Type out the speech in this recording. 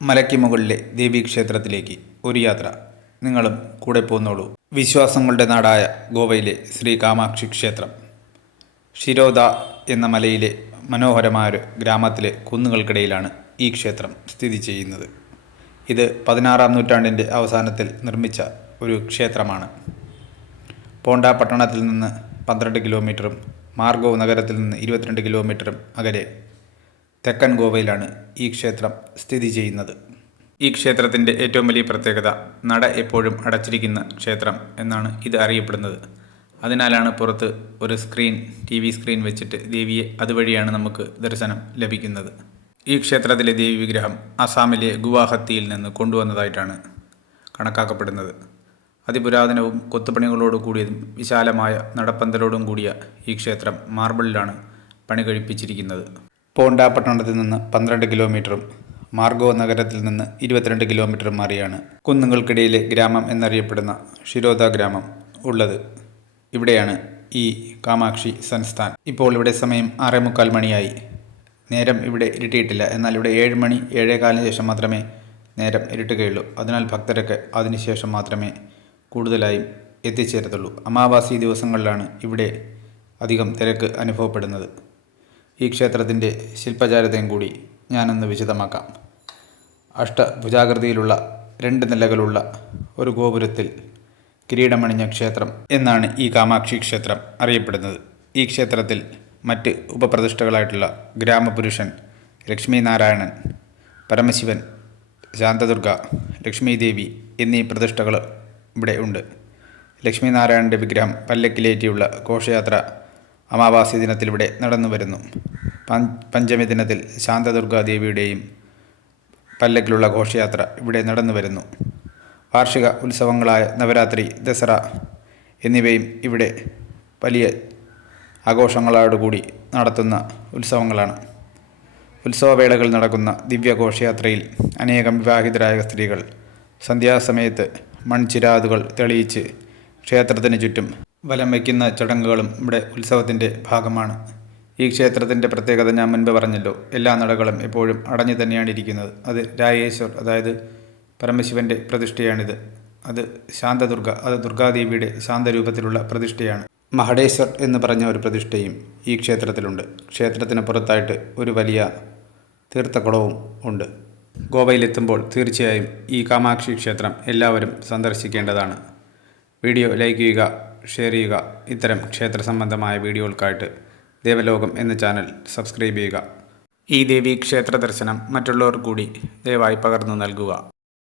മലയ്ക്ക് മുകളിലെ ദേവീക്ഷേത്രത്തിലേക്ക് ഒരു യാത്ര. നിങ്ങളും കൂടെ പോന്നോളൂ. വിശ്വാസങ്ങളുടെ നാടായ ഗോവയിലെ ശ്രീ കാമാക്ഷി ക്ഷേത്രം ഷിരോദ എന്ന മലയിലെ മനോഹരമായൊരു ഗ്രാമത്തിലെ കുന്നുകൾക്കിടയിലാണ് ഈ ക്ഷേത്രം സ്ഥിതി ചെയ്യുന്നത്. ഇത് 16-ാം നൂറ്റാണ്ടിൻ്റെ അവസാനത്തിൽ നിർമ്മിച്ച ഒരു ക്ഷേത്രമാണ്. പോണ്ട പട്ടണത്തിൽ നിന്ന് 12 കിലോമീറ്ററും മാർഗോവ് നഗരത്തിൽ നിന്ന് 22 കിലോമീറ്ററും അകലെ തെക്കൻ ഗോവയിലാണ് ഈ ക്ഷേത്രം സ്ഥിതി ചെയ്യുന്നത്. ഈ ക്ഷേത്രത്തിൻ്റെ ഏറ്റവും വലിയ പ്രത്യേകത നട എപ്പോഴും അടച്ചിരിക്കുന്ന ക്ഷേത്രം എന്നാണ് ഇത് അറിയപ്പെടുന്നത്. അതിനാലാണ് പുറത്ത് ഒരു TV സ്ക്രീൻ വെച്ചിട്ട് ദേവിയെ അതുവഴിയാണ് നമുക്ക് ദർശനം ലഭിക്കുന്നത്. ഈ ക്ഷേത്രത്തിലെ ദേവി വിഗ്രഹം അസാമിലെ ഗുവാഹത്തിയിൽ നിന്ന് കൊണ്ടുവന്നതായിട്ടാണ് കണക്കാക്കപ്പെടുന്നത്. അതിപുരാതനവും കൊത്തുപണികളോട് കൂടിയതും വിശാലമായ നടപ്പന്തലോടും കൂടിയ ഈ ക്ഷേത്രം മാർബിളിലാണ് പണി കഴിപ്പിച്ചിരിക്കുന്നത്. പോണ്ട പട്ടണത്തിൽ നിന്ന് 12 കിലോമീറ്ററും മാർഗോ നഗരത്തിൽ നിന്ന് 22 കിലോമീറ്ററും മാറിയാണ് കുന്നുകൾക്കിടയിലെ ഗ്രാമം എന്നറിയപ്പെടുന്ന ഷിരോദ ഗ്രാമം ഉള്ളത്. ഇവിടെയാണ് ഈ കാമാക്ഷി സൻസ്ഥാൻ. ഇപ്പോൾ ഇവിടെ സമയം 6:45 മണിയായി. നേരം ഇവിടെ ഇരുട്ടിയിട്ടില്ല. എന്നാൽ ഇവിടെ 7 മണി 7:15 ശേഷം മാത്രമേ നേരം ഇരുട്ടുകയുള്ളൂ. അതിനാൽ ഭക്തരൊക്കെ അതിനുശേഷം മാത്രമേ കൂടുതലായും എത്തിച്ചേരത്തുള്ളൂ. അമാവാസി ദിവസങ്ങളിലാണ് ഇവിടെ അധികം തിരക്ക് അനുഭവപ്പെടുന്നത്. ഈ ക്ഷേത്രത്തിൻ്റെ ശില്പചാരുതയും കൂടി ഞാനൊന്ന് വിശദമാക്കാം. അഷ്ടഭുജാകൃതിയിലുള്ള 2 നിലകളുള്ള ഒരു ഗോപുരത്തിൽ കിരീടമണിഞ്ഞ ക്ഷേത്രം എന്നാണ് ഈ കാമാക്ഷി ക്ഷേത്രം അറിയപ്പെടുന്നത്. ഈ ക്ഷേത്രത്തിൽ മറ്റ് ഉപപ്രതിഷ്ഠകളായിട്ടുള്ള ഗ്രാമപുരുഷൻ, ലക്ഷ്മി നാരായണൻ, പരമശിവൻ, ശാന്തദുർഗ, ലക്ഷ്മി ദേവി എന്നീ പ്രതിഷ്ഠകൾ ഇവിടെ ഉണ്ട്. ലക്ഷ്മി നാരായണൻ്റെ വിഗ്രഹം പല്ലക്കിലേറ്റിയുള്ള ഘോഷയാത്ര അമാവാസി ദിനത്തിൽ ഇവിടെ നടന്നു വരുന്നു. പഞ്ചമി ദിനത്തിൽ ശാന്തദുർഗാദേവിയുടെയും പല്ലക്കിലുള്ള ഘോഷയാത്ര ഇവിടെ നടന്നു വരുന്നു. വാർഷിക ഉത്സവങ്ങളായ നവരാത്രി, ദസറ എന്നിവയും ഇവിടെ വലിയ ആഘോഷങ്ങളോടുകൂടി നടത്തുന്ന ഉത്സവങ്ങളാണ്. ഉത്സവവേളകൾ നടക്കുന്ന ദിവ്യഘോഷയാത്രയിൽ അനേകം വിവാഹിതരായ സ്ത്രീകൾ സന്ധ്യാസമയത്ത് മൺചിരാതുകൾ തെളിയിച്ച് ക്ഷേത്രത്തിന് ചുറ്റും വലം വയ്ക്കുന്ന ചടങ്ങുകളും ഇവിടെ ഉത്സവത്തിൻ്റെ ഭാഗമാണ്. ഈ ക്ഷേത്രത്തിൻ്റെ പ്രത്യേകത ഞാൻ മുൻപ് പറഞ്ഞല്ലോ. എല്ലാ നടകളും എപ്പോഴും അടഞ്ഞു തന്നെയാണ് ഇരിക്കുന്നത്. അത് രായേശ്വർ, അതായത് പരമശിവൻ്റെ പ്രതിഷ്ഠയാണിത്. അത് ശാന്തദുർഗ, അത് ദുർഗാദേവിയുടെ ശാന്തരൂപത്തിലുള്ള പ്രതിഷ്ഠയാണ്. മഹടേശ്വർ എന്ന് പറഞ്ഞ ഒരു പ്രതിഷ്ഠയും ഈ ക്ഷേത്രത്തിലുണ്ട്. ക്ഷേത്രത്തിന് പുറത്തായിട്ട് ഒരു വലിയ തീർത്ഥക്കുളവും ഉണ്ട്. ഗോവയിലെത്തുമ്പോൾ തീർച്ചയായും ഈ കാമാക്ഷി ക്ഷേത്രം എല്ലാവരും സന്ദർശിക്കേണ്ടതാണ്. വീഡിയോ ലൈക്ക് ചെയ്യുക, ഷെയർ ചെയ്യുക. ഇത്തരം ക്ഷേത്ര സംബന്ധമായ വീഡിയോകൾക്കായിട്ട് ദേവലോകം എന്ന ചാനൽ സബ്സ്ക്രൈബ് ചെയ്യുക. ഈ ദേവീ ക്ഷേത്ര ദർശനം മറ്റുള്ളവർ കൂടി ദയവായി പകർന്നു നൽകുക.